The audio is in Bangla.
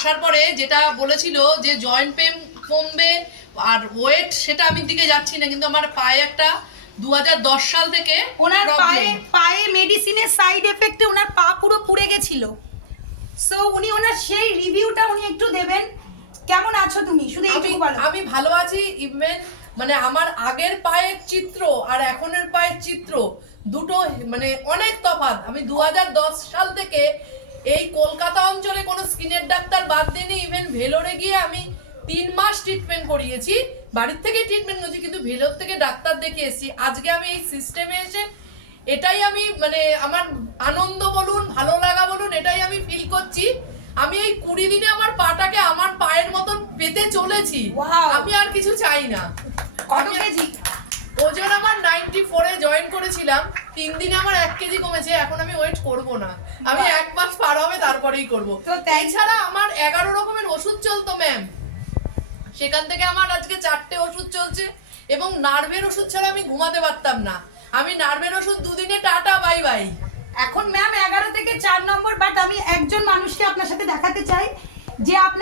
আসার পরে যেটা বলেছিল যে জয়েন্ট পেন কমবে আর ওয়েট, সেটা আমি দিকে যাচ্ছি না, কিন্তু আমার পায়ে একটা 2010 সাল থেকে ওনার পায়ে মেডিসিনের সাইড এফেক্টে ওনার পা পুরো পুড়ে গেছিল। সো উনি ওনার সেই রিভিউটা উনি একটু দেবেন। কেমন আছো তুমি, শুধু এইটুকু বলো। আমি ভালো আছি। ইভেন মানে আমার আগের পায়ের চিত্র আর এখনের পায়ের চিত্র দুটো মানে অনেক তফাৎ। আমি 2010 সাল থেকে এই কলকাতা অঞ্চলে কোনো স্কিনের ডাক্তার বাদ দিইনি। ইভেন ভেলোরে গিয়ে আমি 3 মাস ট্রিটমেন্ট করিয়েছি, বাড়ির থেকে ট্রিটমেন্ট করেছি, কিন্তু ভেলোর থেকে ডাক্তার দেখে এসেছি। আজকে আমি এই সিস্টেমে এসে এটাই আমি মানে আমার আনন্দ বলুন, ভালো লাগা বলুন, এটাই আমি ফিল করছি। আমি এই 20 দিনে আমার পাটাকে আমার পায়ের মতন পেতে চলেছি। আমি আর কিছু চাই না। কত কেজি? ওজন আমার 94 এ জয়েন করেছিলাম, 3 দিনে আমার 1 কেজি কমেছে। এখন আমি ওয়েট করব না, আমি 1 মাস পার হবে তারপরেই করব। এছাড়া আমার 11 রকমের ওষুধ চলতো ম্যাম, সেখান থেকে আমার আজকে 4টে ওষুধ চলছে। এবং নার্ভের ওষুধ ছাড়া আমি ঘুমাতে পারতাম না। আমি নার্ভের ওষুধ 2 দিনে টাটা বাই বাই। এখন ম্যাম 11 থেকে 4 নম্বর। বাট আমি একজন মানুষকে আপনার সাথে দেখাতে চাই যে আপনার